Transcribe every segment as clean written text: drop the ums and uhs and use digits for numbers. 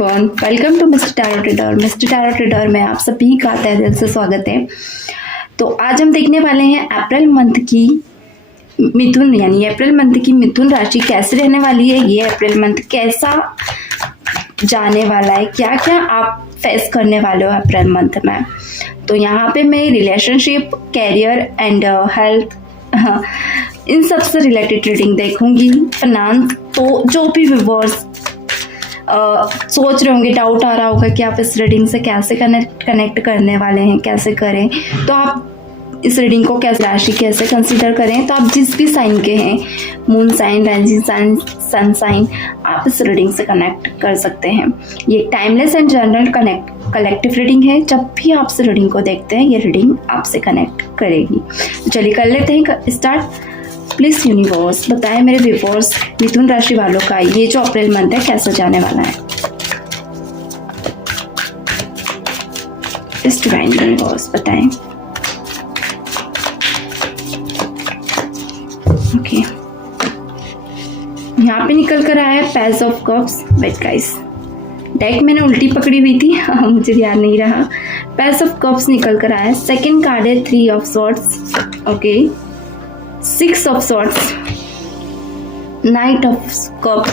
Everyone, welcome to mister tarot trader. Mister tarot trader में आप सभी का तहे दिल से स्वागत है। तो आज हम देखने वाले हैं अप्रैल मंथ की मिथुन यानी अप्रैल मंथ की मिथुन राशि कैसे रहने वाली है, ये अप्रैल मंथ कैसा जाने वाला है, क्या क्या आप फेस करने वाले हो अप्रैल मंथ में। तो यहाँ पे मैं रिलेशनशिप, कैरियर एंड हेल्थ इन सब से रिलेटेड रीडिंग देखूंगी। फाइनेंस, तो जो भी व्यूअर्स सोच रहे होंगे, डाउट आ रहा होगा कि आप इस रीडिंग से कैसे कनेक्ट करने वाले हैं, कैसे करें, तो आप इस रीडिंग को कैसे राशि कैसे कंसीडर करें। तो आप जिस भी साइन के हैं, moon sign, rising sign, sun sign, आप इस रीडिंग से कनेक्ट कर सकते हैं। ये timeless and general collective reading है। जब भी आप इस रीडिंग को देखते हैं, ये रीडिंग आपसे कनेक्ट करेगी। तो चलिए कर लेते हैं स्टार्ट। प्लीज यूनिवर्स बताएं मेरे व्यूअर्स, मिथुन राशि वालों का ये जो अप्रैल मंथ है कैसा जाने वाला है। इस डिवाइन यूनिवर्स बताएं। ओके, यहाँ पे निकल कर आया है page of cups. Wait guys, deck मैंने उल्टी पकड़ी हुई थी, मुझे ध्यान नहीं रहा। पेज ऑफ कप्स निकल कर आया है। सेकंड कार्ड है 3 of swords, okay, 6 of swords, Knight of cups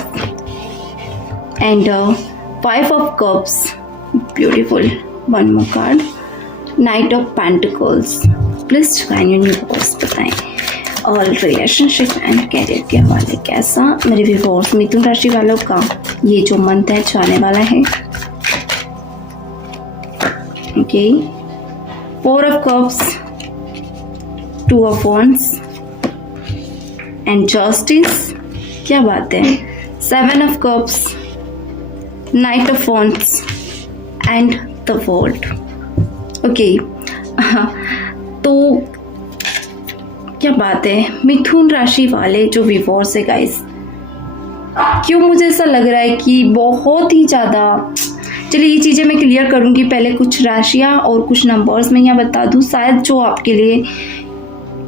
and 5 of cups. Beautiful. One more card, Knight of Pentacles. Please divine universe बताएं और रिलेशनशिप एंड कैरियर के हवाले कैसा मेरे व्यूअर्स मिथुन राशि वालों का ये जो मंथ है जाने वाला है। Okay, 4 of cups, 2 of wands and justice, क्या बात है, 7 of cups, night of wands and the world. Okay, तो क्या बात है, मिथुन राशि वाले जो व्यूअर्स है गाइस, क्यों मुझे ऐसा लग रहा है कि बहुत ही ज़्यादा, चलिए ये चीज़ें मैं क्लियर करूँगी। पहले कुछ राशियाँ और कुछ नंबर्स मैं यहाँ बता दूँ, शायद जो आपके लिए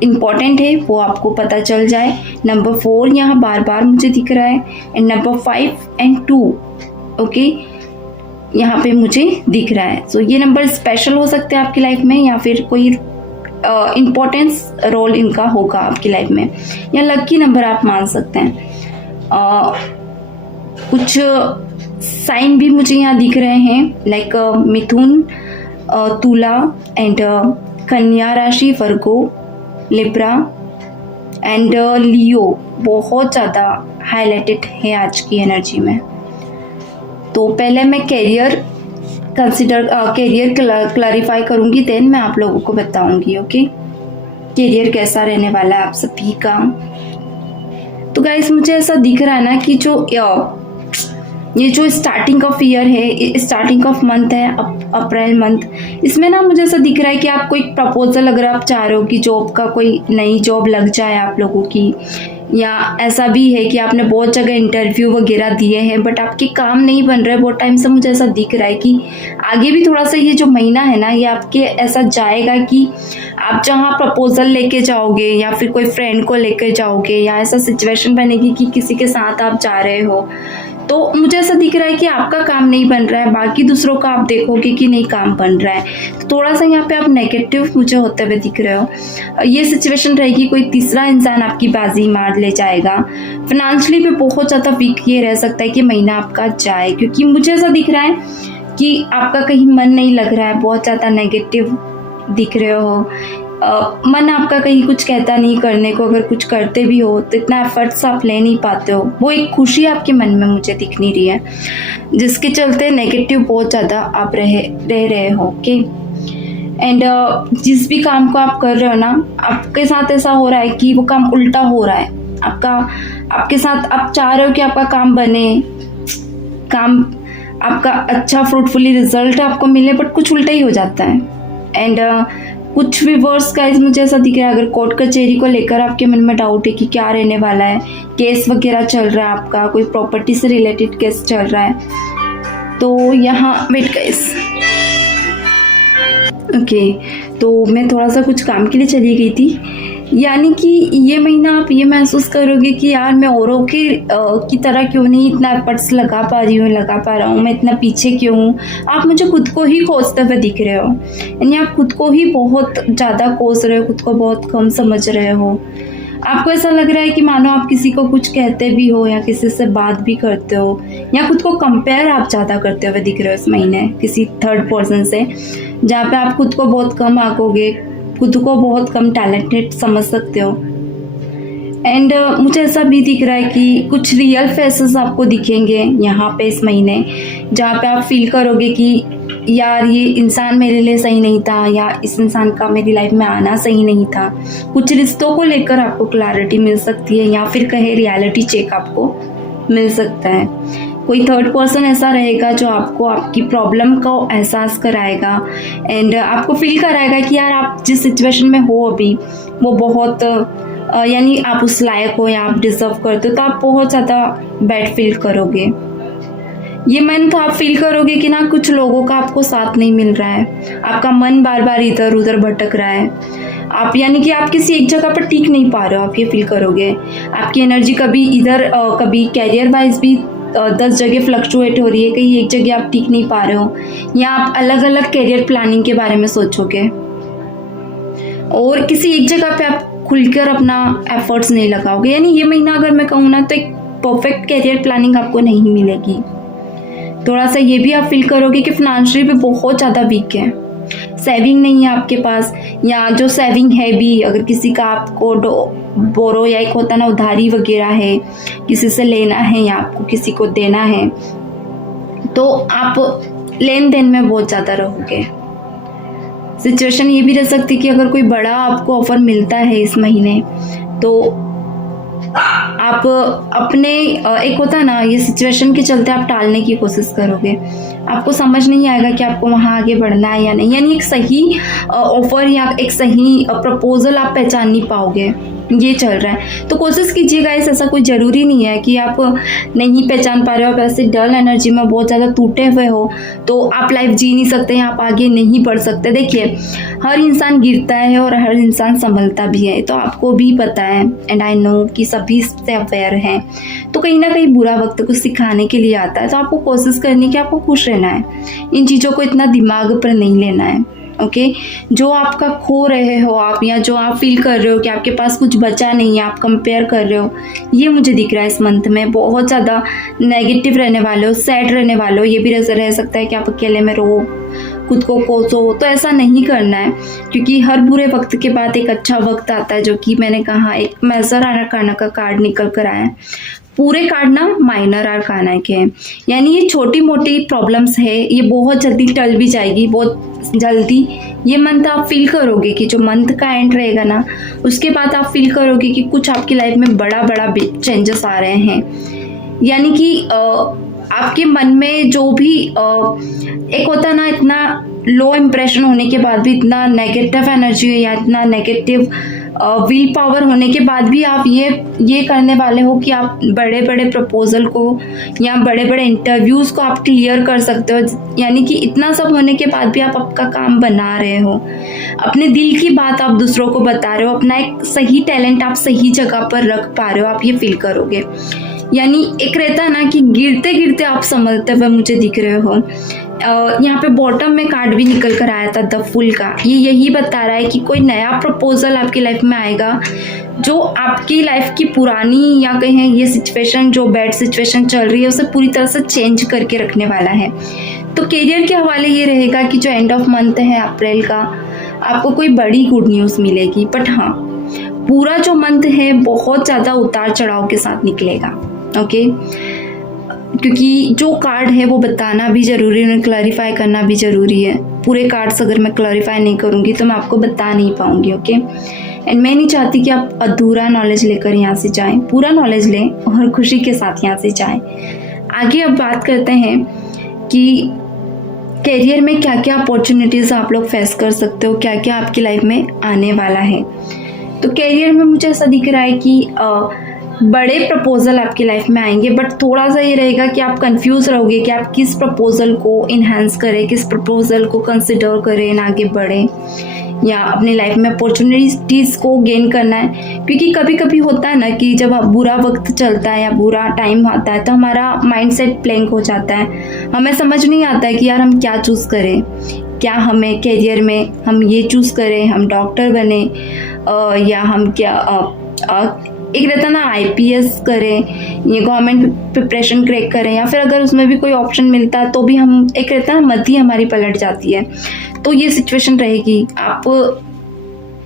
इम्पॉर्टेंट है वो आपको पता चल जाए। नंबर 4 यहाँ बार बार मुझे दिख रहा है एंड नंबर 5 एंड 2, ओके, यहाँ पे मुझे दिख रहा है। सो ये नंबर स्पेशल हो सकते हैं आपकी लाइफ में, या फिर कोई इम्पोर्टेंस रोल इनका होगा आपकी लाइफ में, या लकी नंबर आप मान सकते हैं। कुछ साइन भी मुझे यहाँ दिख रहे हैं, लाइक मिथुन, तुला एंड कन्या राशि, वर्गो, लिब्रा एंड लियो बहुत ज़्यादा हाईलाइटेड है आज की एनर्जी में। तो पहले मैं कैरियर क्लैरिफाई करूँगी, देन मैं आप लोगों को बताऊँगी। ओके, कैरियर कैसा रहने वाला है आप सभी का। तो गाइस मुझे ऐसा दिख रहा है ना कि जो ये जो स्टार्टिंग ऑफ ईयर है, स्टार्टिंग ऑफ मंथ है अप्रैल मंथ, इसमें ना मुझे ऐसा दिख रहा है कि आपको एक प्रपोजल अगर आप चाह रहे हो कि जॉब का कोई नई जॉब लग जाए आप लोगों की, या ऐसा भी है कि आपने बहुत जगह इंटरव्यू वगैरह दिए हैं बट आपके काम नहीं बन रहे बहुत टाइम से। मुझे ऐसा दिख रहा है कि आगे भी थोड़ा सा ये जो महीना है ना, ये आपके ऐसा जाएगा कि आप जहाँ प्रपोजल लेके जाओगे या फिर कोई फ्रेंड को लेकर जाओगे, या ऐसा सिचुएशन बनेगी कि किसी के साथ आप जा रहे हो, तो मुझे ऐसा दिख रहा है कि आपका काम नहीं बन रहा है, बाकी दूसरों का आप देखोगे कि नहीं काम बन रहा है। तो थोड़ा सा यहाँ पे आप नेगेटिव मुझे होते हुए दिख रहे हो। ये सिचुएशन रहेगी, कोई तीसरा इंसान आपकी बाजी मार ले जाएगा। फाइनेंशियली भी बहुत ज़्यादा वीक ये रह सकता है कि महीना आपका जाए, क्योंकि मुझे ऐसा दिख रहा है कि आपका कहीं मन नहीं लग रहा है, बहुत ज़्यादा नेगेटिव दिख रहे हो। मन आपका कहीं कुछ कहता नहीं करने को, अगर कुछ करते भी हो तो इतना एफर्ट्स आप ले नहीं पाते हो। वो एक खुशी आपके मन में मुझे दिख नहीं रही है, जिसके चलते नेगेटिव बहुत ज़्यादा आप रह रहे हो। ओके, एंड जिस भी काम को आप कर रहे हो ना, आपके साथ ऐसा हो रहा है कि वो काम उल्टा हो रहा है आपके साथ। आप चाह रहे हो कि आपका काम बने, काम आपका अच्छा फ्रूटफुली रिजल्ट आपको मिले, बट कुछ उल्टा ही हो जाता है। एंड कुछ व्यूअर्स गाइस मुझे ऐसा दिख रहा है, अगर कोर्ट कचहरी को लेकर आपके मन में डाउट है कि क्या रहने वाला है, केस वगैरह चल रहा है आपका, कोई प्रॉपर्टी से रिलेटेड केस चल रहा है, तो यहाँ वेट गाइस। ओके, तो मैं थोड़ा सा कुछ काम के लिए चली गई थी, यानी कि ये महीना आप ये महसूस करोगे कि यार मैं औरों के की तरह क्यों नहीं इतना एफर्ट्स लगा पा रहा हूँ, मैं इतना पीछे क्यों हूँ। आप मुझे खुद को ही कोसते हुए दिख रहे हो, यानी आप खुद को ही बहुत ज़्यादा कोस रहे हो, खुद को बहुत कम समझ रहे हो। आपको ऐसा लग रहा है कि मानो आप किसी को कुछ कहते भी हो या किसी से बात भी करते हो, या खुद को कंपेयर आप ज़्यादा करते हुए दिख रहे हो इस महीने किसी थर्ड पर्सन से, जहाँ पे आप खुद को बहुत कम आंकोगे, खुद को बहुत कम टैलेंटेड समझ सकते हो। एंड मुझे ऐसा भी दिख रहा है कि कुछ रियल फेसेस आपको दिखेंगे यहाँ पे इस महीने, जहाँ पे आप फील करोगे कि यार ये इंसान मेरे लिए सही नहीं था, या इस इंसान का मेरी लाइफ में आना सही नहीं था। कुछ रिश्तों को लेकर आपको क्लैरिटी मिल सकती है, या फिर कहे रियलिटी चेक आपको मिल सकता है। कोई थर्ड पर्सन ऐसा रहेगा जो आपको आपकी प्रॉब्लम का एहसास कराएगा एंड आपको फील कराएगा कि यार आप जिस सिचुएशन में हो अभी वो बहुत यानी आप उस लायक हो या आप डिजर्व करते हो, तो आप बहुत ज़्यादा बैड फील करोगे। ये मंथ आप फील करोगे कि ना कुछ लोगों का आपको साथ नहीं मिल रहा है, आपका मन बार बार इधर उधर भटक रहा है, आप यानी कि आप किसी एक जगह पर टिक नहीं पा रहे हो। आप ये फील करोगे आपकी एनर्जी कभी इधर कभी कैरियर वाइज भी 10 जगह फ्लक्चुएट हो रही है, कहीं एक जगह आप टिक नहीं पा रहे हो, या आप अलग अलग कैरियर प्लानिंग के बारे में सोचोगे और किसी एक जगह पे आप खुलकर अपना एफर्ट्स नहीं लगाओगे। यानी ये महीना अगर मैं कहूँ ना तो एक परफेक्ट कैरियर प्लानिंग आपको नहीं मिलेगी। थोड़ा सा ये भी आप फील करोगे कि फाइनेंशियली भी बहुत ज़्यादा वीक है, सेविंग नहीं है आपके पास, या जो सेविंग है भी अगर किसी का आपको बोरो या एक होता ना उधारी वगैरह है, किसी से लेना है या आपको किसी को देना है, तो आप लेन देन में बहुत ज़्यादा रहोगे। सिचुएशन ये भी रह सकती है कि अगर कोई बड़ा आपको ऑफर मिलता है इस महीने तो आप अपने एक होता है ना ये सिचुएशन के चलते आप टालने की कोशिश करोगे, आपको समझ नहीं आएगा कि आपको वहाँ आगे बढ़ना है या नहीं, यानी एक सही ऑफर या एक सही प्रपोजल आप पहचान नहीं पाओगे, ये चल रहा है। तो कोशिश कीजिएगा, ऐसा कोई ज़रूरी नहीं है कि आप नहीं पहचान पा रहे हो, आप ऐसे डल एनर्जी में बहुत ज़्यादा टूटे हुए हो तो आप लाइफ जी नहीं सकते हैं, आप आगे नहीं बढ़ सकते। देखिए हर इंसान गिरता है और हर इंसान संभलता भी है, तो आपको भी पता है एंड आई नो कि सभी इससे अवेयर हैं। तो कहीं ना कहीं बुरा वक्त कुछ सिखाने के लिए आता है, तो आपको कोशिश करनी है कि आपको खुश रहना है, इन चीज़ों को इतना दिमाग पर नहीं लेना है। ओके जो आपका खो रहे हो आप, या जो आप फील कर रहे हो कि आपके पास कुछ बचा नहीं है, आप कंपेयर कर रहे हो, ये मुझे दिख रहा है इस मंथ में बहुत ज़्यादा नेगेटिव रहने वाले हो, सैड रहने वाले हो। ये भी रह सकता है कि आप अकेले में रो, खुद को कोसो, तो ऐसा नहीं करना है, क्योंकि हर बुरे वक्त के बाद एक अच्छा वक्त आता है, जो कि मैंने कहा एक मेजर आर्काना का कार्ड निकल कर आया है। पूरे कार्ड ना माइनर आर्काना के हैं, यानी ये छोटी मोटी प्रॉब्लम्स है, ये बहुत जल्दी टल भी जाएगी, बहुत जल्दी। ये मंथ आप फील करोगे कि जो मंथ का एंड रहेगा ना उसके बाद आप फील करोगे कि कुछ आपकी लाइफ में बड़ा बड़ा चेंजेस आ रहे हैं, यानी कि आपके मन में जो भी एक होता ना इतना लो इम्प्रेशन होने के बाद भी इतना नेगेटिव एनर्जी या इतना नेगेटिव विल पावर होने के बाद भी आप ये करने वाले हो कि आप बड़े बड़े प्रपोजल को या बड़े बड़े इंटरव्यूज़ को आप क्लियर कर सकते हो। यानी कि इतना सब होने के बाद भी आप आपका काम बना रहे हो, अपने दिल की बात आप दूसरों को बता रहे हो, अपना एक सही टैलेंट आप सही जगह पर रख पा रहे हो, आप ये फील करोगे। यानी एक रहता है ना कि गिरते गिरते आप संभलते हुए मुझे दिख रहे हो। यहाँ पे बॉटम में कार्ड भी निकल कर आया था द फुल का, ये यही बता रहा है कि कोई नया प्रपोजल आपकी लाइफ में आएगा जो आपकी लाइफ की पुरानी या कहें ये सिचुएशन जो बैड सिचुएशन चल रही है उसे पूरी तरह से चेंज करके रखने वाला है। तो करियर के हवाले ये रहेगा कि जो एंड ऑफ मंथ है अप्रैल का, आपको कोई बड़ी गुड न्यूज़ मिलेगी, बट हाँ पूरा जो मंथ है बहुत ज़्यादा उतार चढ़ाव के साथ निकलेगा। ओके क्योंकि जो कार्ड है वो बताना भी ज़रूरी है, उन्हें क्लैरिफाई करना भी ज़रूरी है। पूरे कार्ड्स अगर मैं क्लैरिफाई नहीं करूँगी तो मैं आपको बता नहीं पाऊँगी। ओके एंड मैं नहीं चाहती कि आप अधूरा नॉलेज लेकर यहाँ से जाएं, पूरा नॉलेज लें और खुशी के साथ यहाँ से जाएं। आगे अब बात करते हैं कि करियर में क्या क्या अपॉर्चुनिटीज़ आप लोग फेस कर सकते हो, क्या क्या आपकी लाइफ में आने वाला है। तो करियर में मुझे ऐसा दिख रहा है कि बड़े प्रपोजल आपकी लाइफ में आएंगे, बट थोड़ा सा ये रहेगा कि आप कंफ्यूज रहोगे कि आप किस प्रपोजल को इन्हांस करें, किस प्रपोजल को कंसिडर करें, आगे बढ़े या अपनी लाइफ में अपॉर्चुनिटीज़ को गेन करना है। क्योंकि कभी कभी होता है ना कि जब बुरा वक्त चलता है या बुरा टाइम आता है तो हमारा माइंडसेट ब्लैंक हो जाता है, हमें समझ नहीं आता है कि यार हम क्या चूज़ करें, क्या हमें करियर में हम ये चूज़ करें, हम डॉक्टर बने या हम क्या एक रहता ना आईपीएस करें, ये गवर्नमेंट प्रिपरेशन क्रैक करें, या फिर अगर उसमें भी कोई ऑप्शन मिलता है तो भी हम एक रहता ना मत ही हमारी पलट जाती है। तो ये सिचुएशन रहेगी, आप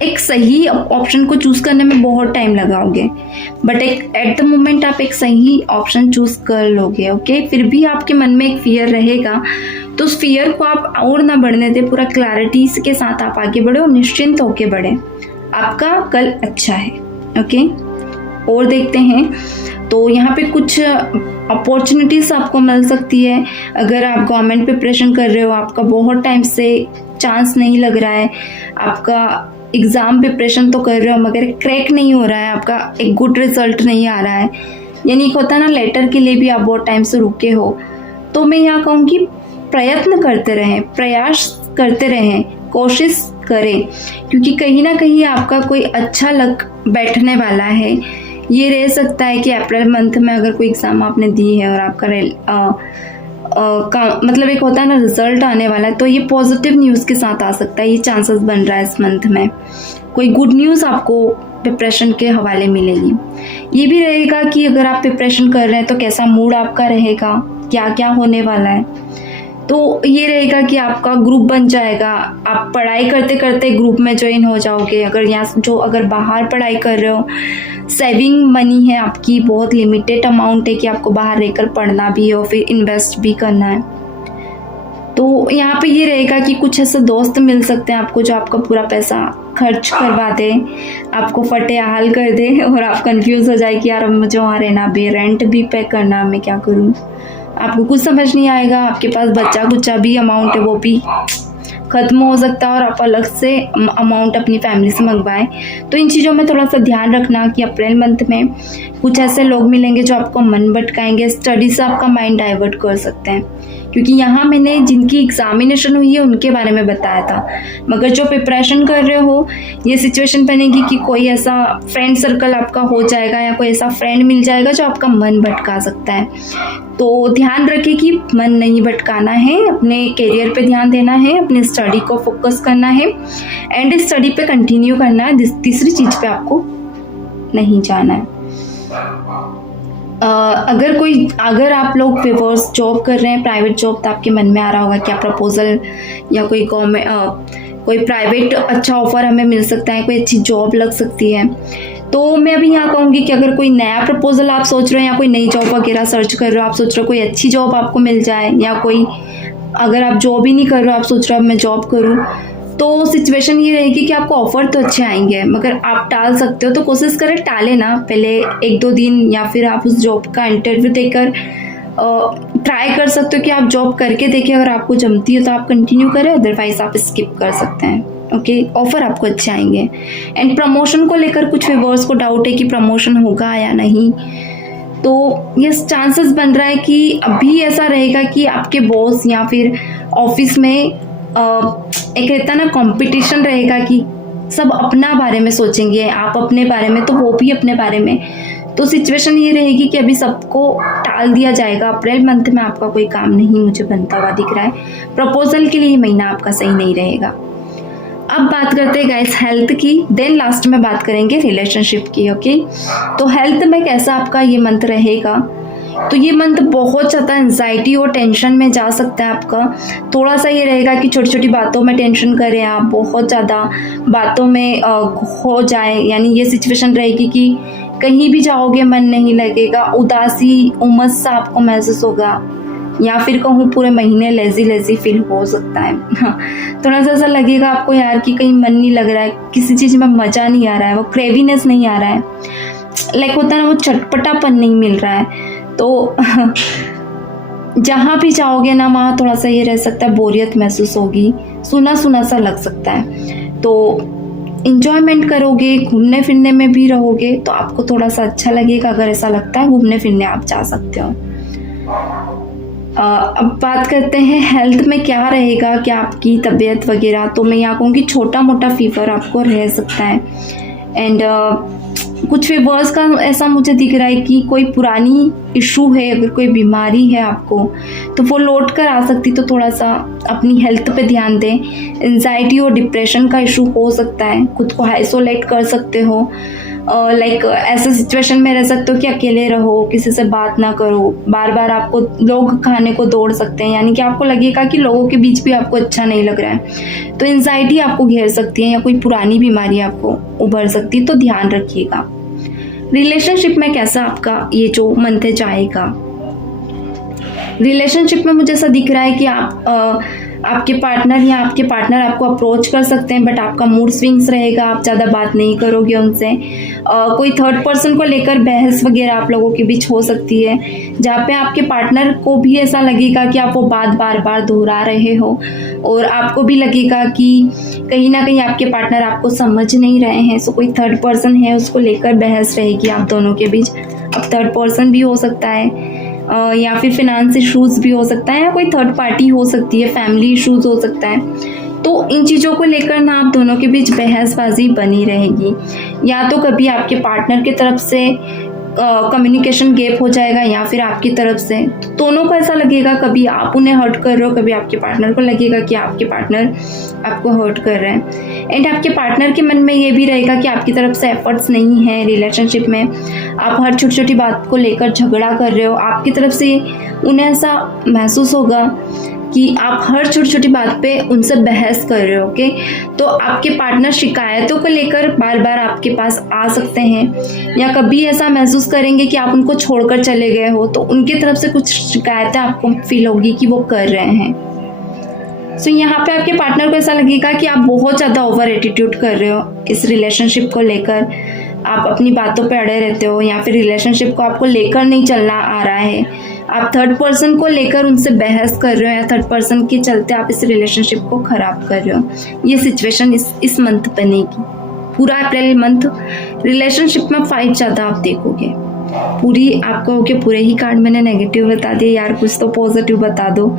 एक सही ऑप्शन को चूज करने में बहुत टाइम लगाओगे, बट एक एट द मोमेंट आप एक सही ऑप्शन चूज कर लोगे। ओके, फिर भी आपके मन में एक फियर रहेगा, तो उस फियर को आप और ना बढ़ने दे, पूरा क्लैरिटी के साथ आप आगे बढ़े और निश्चिंत होके बढ़े। आपका कल अच्छा है। ओके, और देखते हैं तो यहाँ पे कुछ अपॉर्चुनिटीज आपको मिल सकती है। अगर आप गवर्नमेंट प्रिपरेशन कर रहे हो, आपका बहुत टाइम से चांस नहीं लग रहा है, आपका एग्ज़ाम प्रिपरेशन तो कर रहे हो मगर क्रैक नहीं हो रहा है, आपका एक गुड रिजल्ट नहीं आ रहा है, यानी एक होता है ना लेटर के लिए भी आप बहुत टाइम से रुके हो, तो मैं यहाँ कहूँगी प्रयत्न करते रहें, प्रयास करते रहें, कोशिश करें, क्योंकि कहीं ना कहीं आपका कोई अच्छा लक बैठने वाला है। ये रह सकता है कि अप्रैल मंथ में अगर कोई एग्ज़ाम आपने दी है और आपका मतलब एक होता है ना रिजल्ट आने वाला है, तो ये पॉजिटिव न्यूज़ के साथ आ सकता है, ये चांसेस बन रहा है इस मंथ में कोई गुड न्यूज़ आपको प्रिपरेशन के हवाले मिलेगी। ये भी रहेगा कि अगर आप प्रिपरेशन कर रहे हैं तो कैसा मूड आपका रहेगा, क्या क्या होने वाला है। तो ये रहेगा कि आपका ग्रुप बन जाएगा, आप पढ़ाई करते करते ग्रुप में ज्वाइन हो जाओगे। अगर बाहर पढ़ाई कर रहे हो, सेविंग मनी है आपकी, बहुत लिमिटेड अमाउंट है कि आपको बाहर रहकर पढ़ना भी है और फिर इन्वेस्ट भी करना है, तो यहाँ पे ये रहेगा कि कुछ ऐसे दोस्त मिल सकते हैं आपको जो आपका पूरा पैसा खर्च करवा दे, आपको फटे हाल कर दे और आप कंफ्यूज हो जाए कि यार अब मुझे वहाँ रहना भी, रेंट भी पे करना, मैं क्या करूँ। आपको कुछ समझ नहीं आएगा, आपके पास बच्चा कुचा भी अमाउंट है वो भी ख़त्म हो सकता है और आप अलग से अमाउंट अपनी फैमिली से मंगवाएं। तो इन चीज़ों में थोड़ा सा ध्यान रखना कि अप्रैल मंथ में कुछ ऐसे लोग मिलेंगे जो आपको मन भटकाएंगे, स्टडी से आपका माइंड डाइवर्ट कर सकते हैं। क्योंकि यहाँ मैंने जिनकी एग्जामिनेशन हुई है उनके बारे में बताया था, मगर जो प्रिपरेशन कर रहे हो ये सिचुएशन बनेगी कि कोई ऐसा फ्रेंड सर्कल आपका हो जाएगा या कोई ऐसा फ्रेंड मिल जाएगा जो आपका मन भटका सकता है। तो ध्यान रखें कि मन नहीं भटकाना है, अपने करियर पे ध्यान देना है, अपने स्टडी को फोकस करना है एंड स्टडी पे कंटिन्यू करना है, तीसरी चीज़ पे आपको नहीं जाना है। अगर आप लोग व्यूअर्स जॉब कर रहे हैं, प्राइवेट जॉब, तो आपके मन में आ रहा होगा क्या प्रपोजल या कोई कोई प्राइवेट अच्छा ऑफर हमें मिल सकता है, कोई अच्छी जॉब लग सकती है। तो मैं अभी यहाँ कहूँगी कि अगर कोई नया प्रपोजल आप सोच रहे हैं या कोई नई जॉब वगैरह सर्च कर रहे हो, आप सोच रहे हो कोई अच्छी जॉब आपको मिल जाए, या कोई अगर आप जॉब ही नहीं कर रहे हो, आप सोच रहे हो मैं जॉब करूँ, तो सिचुएशन ये रहेगी कि आपको ऑफर तो अच्छे आएंगे मगर आप टाल सकते हो। तो कोशिश करें टाले ना, पहले 1-2 दिन या फिर आप उस जॉब का इंटरव्यू देकर ट्राई कर सकते हो कि आप जॉब करके देखिए, अगर आपको जमती है तो आप कंटिन्यू करें, अदरवाइज आप स्किप कर सकते हैं। ओके, ऑफर आपको अच्छे आएंगे। एंड प्रमोशन को लेकर कुछ व्यूअर्स को डाउट है कि प्रमोशन होगा या नहीं, तो ये चांसेस बन रहा है कि अभी ऐसा रहेगा कि आपके बॉस या फिर ऑफिस में एक रहता ना कंपटीशन रहेगा कि सब अपना बारे में सोचेंगे, आप अपने बारे में तो वो भी अपने बारे में। तो सिचुएशन ये रहेगी कि अभी सबको टाल दिया जाएगा। अप्रैल मंथ में आपका कोई काम नहीं मुझे बनता हुआ दिख रहा है, प्रपोजल के लिए महीना आपका सही नहीं रहेगा। अब बात करते हैं गाइस हेल्थ की, देन लास्ट में बात करेंगे रिलेशनशिप की। ओके, तो हेल्थ में कैसा आपका ये मंथ रहेगा, तो ये मंथ बहुत ज़्यादा एंजाइटी और टेंशन में जा सकता है आपका। थोड़ा सा ये रहेगा कि छोटी छोटी बातों में टेंशन करें आप, बहुत ज़्यादा बातों में हो जाए, यानी ये सिचुएशन रहेगी कि कहीं भी जाओगे मन नहीं लगेगा, उदासी उमस सा आपको महसूस होगा, या फिर कहूँ पूरे महीने लेजी फील हो सकता है। थोड़ा सा ऐसा लगेगा आपको यार कि कहीं मन नहीं लग रहा है, किसी चीज़ में मज़ा नहीं आ रहा है, वो क्रेवीनेस नहीं आ रहा है, लाइक होता है ना वो चटपटापन नहीं मिल रहा है। तो जहाँ भी जाओगे ना वहाँ थोड़ा सा ये रह सकता है, बोरियत महसूस होगी, सुना सुना सा लग सकता है। तो इंजॉयमेंट करोगे, घूमने फिरने में भी रहोगे तो आपको थोड़ा सा अच्छा लगेगा। अगर ऐसा लगता है घूमने फिरने आप जा सकते हो। अब बात करते हैं हेल्थ में क्या रहेगा, क्या आपकी तबीयत वगैरह। तो मैं यहाँ कहूँगी छोटा मोटा फीवर आपको रह सकता है। एंड कुछ फीवर्स का ऐसा मुझे दिख रहा है कि कोई पुरानी इशू है, अगर कोई बीमारी है आपको तो वो लौट कर आ सकती। तो थोड़ा सा अपनी हेल्थ पे ध्यान दें। एंजाइटी और डिप्रेशन का इशू हो सकता है, खुद को आइसोलेट कर सकते हो। लाइक ऐसे सिचुएशन में रह सकते हो कि अकेले रहो, किसी से बात ना करो, बार बार आपको लोग खाने को दौड़ सकते हैं, यानी कि आपको लगेगा कि लोगों के बीच भी आपको अच्छा नहीं लग रहा है। तो एंजाइटी आपको घेर सकती है या कोई पुरानी बीमारी आपको उभर सकती है, तो ध्यान रखिएगा। रिलेशनशिप में कैसा आपका ये जो मंथ है जाएगा। रिलेशनशिप में मुझे ऐसा दिख रहा है कि आपके पार्टनर आपको अप्रोच कर सकते हैं, बट आपका मूड स्विंग्स रहेगा, आप ज़्यादा बात नहीं करोगे उनसे। कोई थर्ड पर्सन को लेकर बहस वगैरह आप लोगों के बीच हो सकती है, जहाँ पे आपके पार्टनर को भी ऐसा लगेगा कि आप वो बात बार बार दोहरा रहे हो, और आपको भी लगेगा कि कहीं ना कहीं आपके पार्टनर आपको समझ नहीं रहे हैं। सो कोई थर्ड पर्सन है, उसको लेकर बहस रहेगी आप दोनों के बीच। अब थर्ड पर्सन भी हो सकता है, या फिर फिनांस इश्यूज भी हो सकता है, या कोई थर्ड पार्टी हो सकती है, फैमिली इश्यूज हो सकता है। तो इन चीज़ों को लेकर ना आप दोनों के बीच बहसबाजी बनी रहेगी। या तो कभी आपके पार्टनर की तरफ से कम्युनिकेशन गैप हो जाएगा, या फिर आपकी तरफ से। तो दोनों को ऐसा लगेगा, कभी आप उन्हें हर्ट कर रहे हो, कभी आपके पार्टनर को लगेगा कि आपके पार्टनर आपको हर्ट कर रहे हैं। एंड आपके पार्टनर के मन में ये भी रहेगा कि आपकी तरफ से एफर्ट्स नहीं है रिलेशनशिप में, आप हर छोटी छोटी बात को लेकर झगड़ा कर रहे हो। आपकी तरफ से उन्हें ऐसा महसूस होगा कि आप हर छोटी छोटी बात पे उनसे बहस कर रहे हो। ओके, तो आपके पार्टनर शिकायतों को लेकर बार बार आपके पास आ सकते हैं, या कभी ऐसा महसूस करेंगे कि आप उनको छोड़कर चले गए हो, तो उनकी तरफ से कुछ शिकायतें आपको फील होगी कि वो कर रहे हैं। सो यहाँ पे आपके पार्टनर को ऐसा लगेगा कि आप बहुत ज़्यादा ओवर एटीट्यूड कर रहे हो इस रिलेशनशिप को लेकर, आप अपनी बातों पे अड़े रहते हो, या फिर रिलेशनशिप को आपको लेकर नहीं चलना आ रहा है, आप थर्ड पर्सन को लेकर उनसे बहस कर रहे हो, या थर्ड पर्सन के चलते आप इस रिलेशनशिप को खराब कर रहे हो। ये सिचुएशन इस मंथ बनेगी। पूरा अप्रैल मंथ रिलेशनशिप में फाइट ज़्यादा आप देखोगे। पूरी आप कहोगे पूरे ही कार्ड मैंने नेगेटिव बता दिए यार, कुछ तो पॉजिटिव बता दो,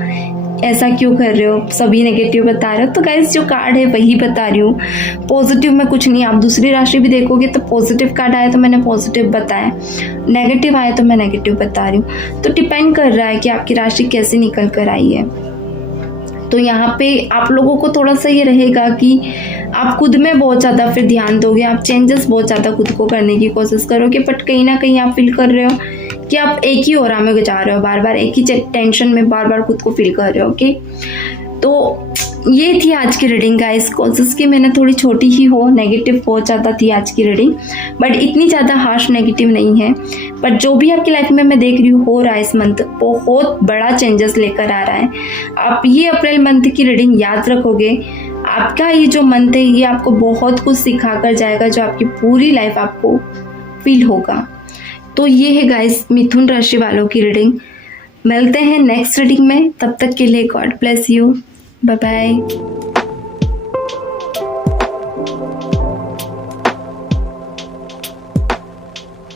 ऐसा क्यों कर रहे हो, सभी नेगेटिव बता रहे हो। तो गाइस जो कार्ड है वही बता रही हूँ, पॉजिटिव में कुछ नहीं। आप दूसरी राशि भी देखोगे तो पॉजिटिव कार्ड आया तो मैंने पॉजिटिव बताया, नेगेटिव आया तो मैं नेगेटिव बता रही हूँ। तो डिपेंड कर रहा है कि आपकी राशि कैसी निकल कर आई है। तो यहाँ पे आप लोगों को थोड़ा सा ये रहेगा कि आप खुद में बहुत ज़्यादा फिर ध्यान दोगे, आप चेंजेस बहुत ज़्यादा खुद को करने की कोशिश करोगे, बट कहीं ना कहीं आप फील कर रहे हो कि आप एक ही ओरा में जा रहे हो, बार बार एक ही टेंशन में बार बार खुद को फील कर रहे हो। ओके, तो ये थी आज की रीडिंग गाइस। कोशिश की मैंने थोड़ी छोटी ही हो, नेगेटिव बहुत ज़्यादा थी आज की रीडिंग, बट इतनी ज़्यादा हार्श नेगेटिव नहीं है। बट जो भी आपकी लाइफ में मैं देख रही हूँ हो रहा है इस मंथ, बहुत बड़ा चेंजेस लेकर आ रहा है। आप ये अप्रैल मंथ की रीडिंग याद रखोगे, आपका ये जो मंथ है ये आपको बहुत कुछ सिखा कर जाएगा, जो आपकी पूरी लाइफ आपको फील होगा। तो ये है गाइस मिथुन राशि वालों की रीडिंग। मिलते हैं नेक्स्ट रीडिंग में, तब तक के लिए God bless you, bye bye.